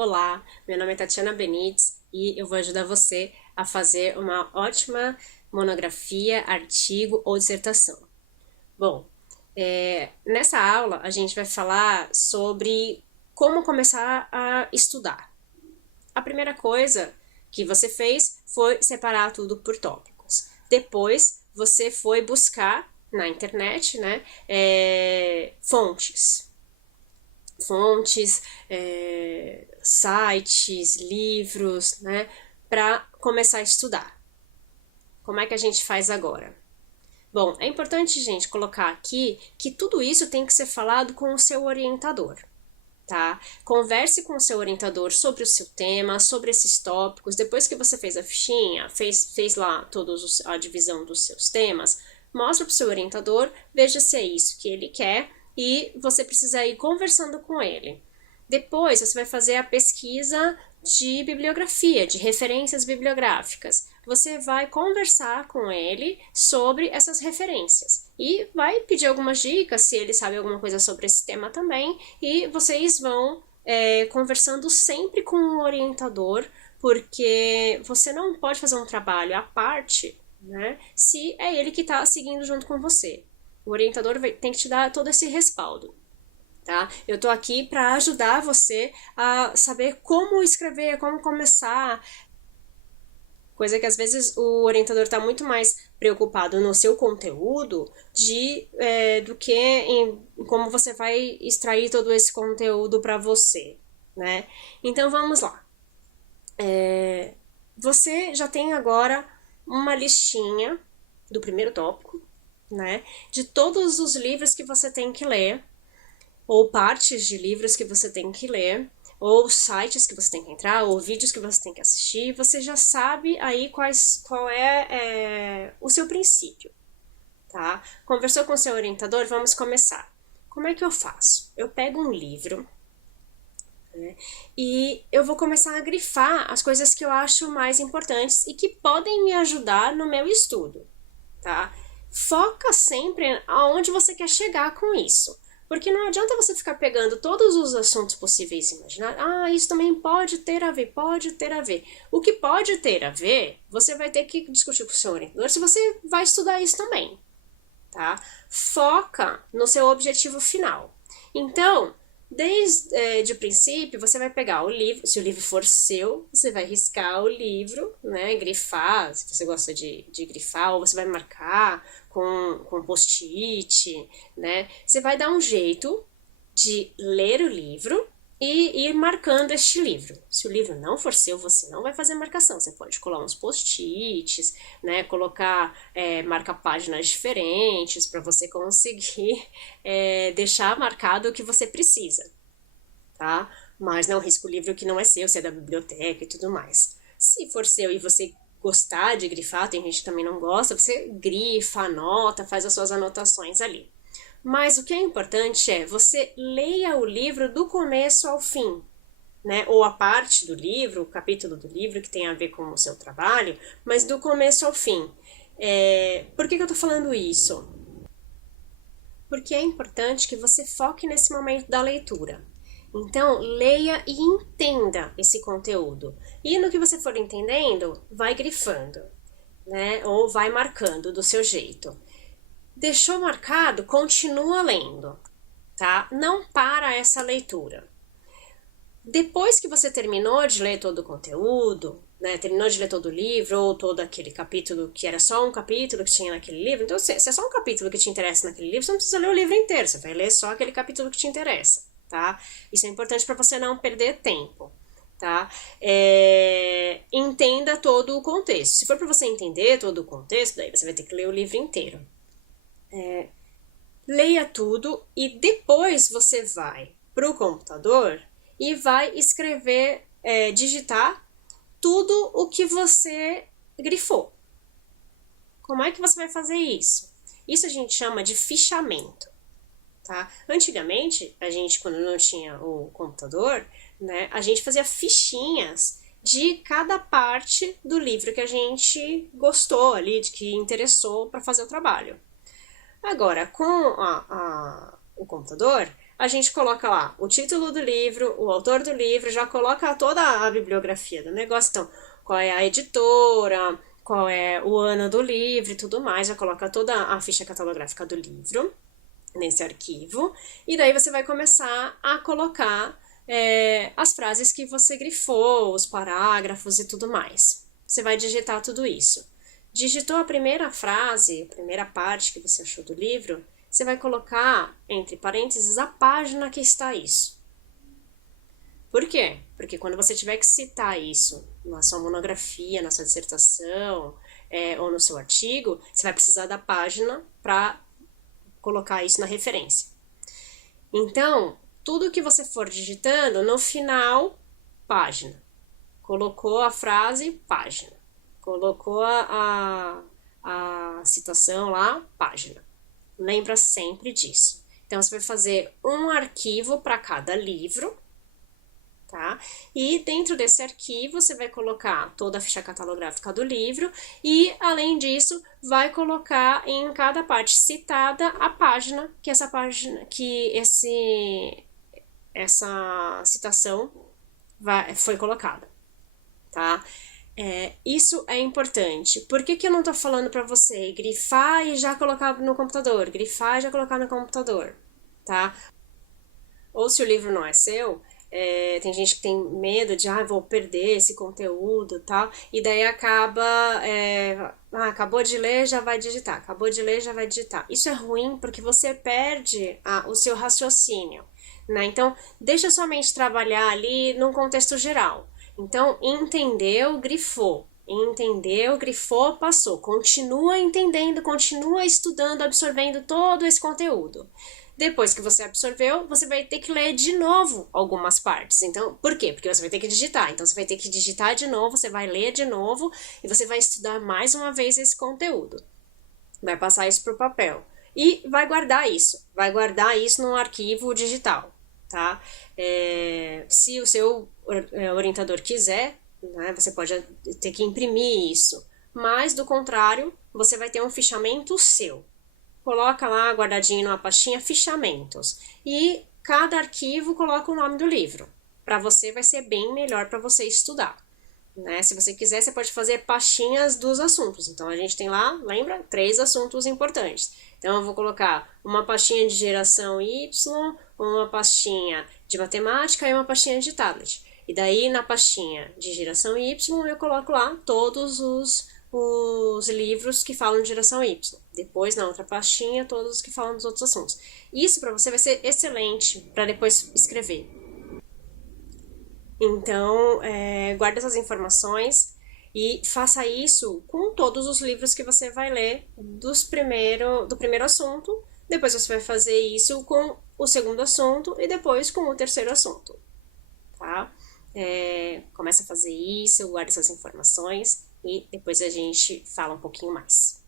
Olá, meu nome é Tatiana Benites e eu vou ajudar você a fazer uma ótima monografia, artigo ou dissertação. Bom, nessa aula a gente vai falar sobre como começar a estudar. A primeira coisa que você fez foi separar tudo por tópicos. Depois você foi buscar na internet, né, fontes, sites, livros, né, para começar a estudar. Como é que a gente faz agora? Bom, é importante, gente, colocar aqui que tudo isso tem que ser falado com o seu orientador, tá? Converse com o seu orientador sobre o seu tema, sobre esses tópicos. Depois que você fez a fichinha, fez lá toda a divisão dos seus temas, mostra para o seu orientador, veja se é isso que ele quer e você precisa ir conversando com ele. Depois você vai fazer a pesquisa de bibliografia, de referências bibliográficas. Você vai conversar com ele sobre essas referências e vai pedir algumas dicas, se ele sabe alguma coisa sobre esse tema também, e vocês vão conversando sempre com o orientador, porque você não pode fazer um trabalho à parte, né, se é ele que está seguindo junto com você. O orientador tem que te dar todo esse respaldo. Tá? Eu estou aqui para ajudar você a saber como escrever, como começar, coisa que às vezes o orientador está muito mais preocupado no seu conteúdo do que em como você vai extrair todo esse conteúdo para você, né? Então vamos lá. Você já tem agora uma listinha do primeiro tópico, né? De todos os livros que você tem que ler, ou partes de livros que você tem que ler, ou sites que você tem que entrar, ou vídeos que você tem que assistir. Você já sabe aí qual é o seu princípio, tá? Conversou com o seu orientador? Vamos começar. Como é que eu faço? Eu pego um livro, né, e eu vou começar a grifar as coisas que eu acho mais importantes e que podem me ajudar no meu estudo, tá? Foca sempre aonde você quer chegar com isso. Porque não adianta você ficar pegando todos os assuntos possíveis e imaginar, isso também pode ter a ver, pode ter a ver. O que pode ter a ver, você vai ter que discutir com o seu orientador se você vai estudar isso também, tá? Foca no seu objetivo final. Então, desde o princípio, você vai pegar o livro, se o livro for seu, você vai riscar o livro, né, grifar, se você gosta de grifar, ou você vai marcar com post-it, né, você vai dar um jeito de ler o livro e ir marcando este livro. Se o livro não for seu, você não vai fazer marcação. Você pode colar uns post-its, né, colocar marca-páginas diferentes para você conseguir deixar marcado o que você precisa, tá? Mas não risca o livro que não é seu, se é da biblioteca e tudo mais. Se for seu e você gostar de grifar, tem gente que também não gosta, você grifa, anota, faz as suas anotações ali. Mas o que é importante é você leia o livro do começo ao fim, né? Ou a parte do livro, o capítulo do livro que tem a ver com o seu trabalho, mas do começo ao fim. Por que eu tô falando isso? Porque é importante que você foque nesse momento da leitura. Então, leia e entenda esse conteúdo. E no que você for entendendo, vai grifando, né? Ou vai marcando do seu jeito. Deixou marcado, continua lendo, tá? Não para essa leitura. Depois que você terminou de ler todo o conteúdo, né, terminou de ler todo o livro, ou todo aquele capítulo que era só um capítulo que tinha naquele livro, então se é só um capítulo que te interessa naquele livro, você não precisa ler o livro inteiro, você vai ler só aquele capítulo que te interessa, tá? Isso é importante para você não perder tempo, tá? Entenda todo o contexto. Se for para você entender todo o contexto, daí você vai ter que ler o livro inteiro. Leia tudo e depois você vai para o computador e vai escrever, digitar tudo o que você grifou. Como é que você vai fazer isso? Isso a gente chama de fichamento, tá? Antigamente, a gente, quando não tinha o computador, né, a gente fazia fichinhas de cada parte do livro que a gente gostou ali, de que interessou para fazer o trabalho. Agora, com o computador, a gente coloca lá o título do livro, o autor do livro, já coloca toda a bibliografia do negócio. Então, qual é a editora, qual é o ano do livro e tudo mais, já coloca toda a ficha catalográfica do livro nesse arquivo, e daí você vai começar a colocar as frases que você grifou, os parágrafos e tudo mais. Você vai digitar tudo isso. Digitou a primeira frase, a primeira parte que você achou do livro, você vai colocar, entre parênteses, a página que está isso. Por quê? Porque quando você tiver que citar isso na sua monografia, na sua dissertação, ou no seu artigo, você vai precisar da página para colocar isso na referência. Então, tudo que você for digitando, no final, página. Colocou a frase, página. Colocou a citação lá, página. Lembra sempre disso. Então, você vai fazer um arquivo para cada livro, tá? E dentro desse arquivo, você vai colocar toda a ficha catalográfica do livro e, além disso, vai colocar em cada parte citada a página que essa citação foi colocada, tá? Isso é importante. Por que eu não tô falando para você grifar e já colocar no computador? Grifar e já colocar no computador, tá? Ou se o livro não é seu, tem gente que tem medo de, vou perder esse conteúdo e tal, e daí acabou de ler, já vai digitar, acabou de ler, já vai digitar. Isso é ruim porque você perde o seu raciocínio, né? Então, deixa sua mente trabalhar ali num contexto geral. Então, entendeu, grifou. Entendeu, grifou, passou. Continua entendendo, continua estudando, absorvendo todo esse conteúdo. Depois que você absorveu, você vai ter que ler de novo algumas partes. Então, por quê? Porque você vai ter que digitar. Então, você vai ter que digitar de novo, você vai ler de novo e você vai estudar mais uma vez esse conteúdo. Vai passar isso para o papel. E vai guardar isso. Vai guardar isso num arquivo digital, tá? Se o seu orientador quiser, né, você pode ter que imprimir isso. Mas, do contrário, você vai ter um fichamento seu. Coloca lá guardadinho numa pastinha fichamentos. E cada arquivo coloca o nome do livro. Para você vai ser bem melhor para você estudar. Né? Se você quiser, você pode fazer pastinhas dos assuntos. Então a gente tem lá, lembra? 3 assuntos importantes. Então eu vou colocar uma pastinha de geração Y, uma pastinha de matemática e uma pastinha de tablet. E daí na pastinha de geração Y eu coloco lá todos os livros que falam de geração Y. Depois, na outra pastinha, todos os que falam dos outros assuntos. Isso para você vai ser excelente para depois escrever. Então, guarde essas informações e faça isso com todos os livros que você vai ler do primeiro assunto. Depois você vai fazer isso com o segundo assunto e depois com o terceiro assunto. Tá? Começa a fazer isso, guarde essas informações e depois a gente fala um pouquinho mais.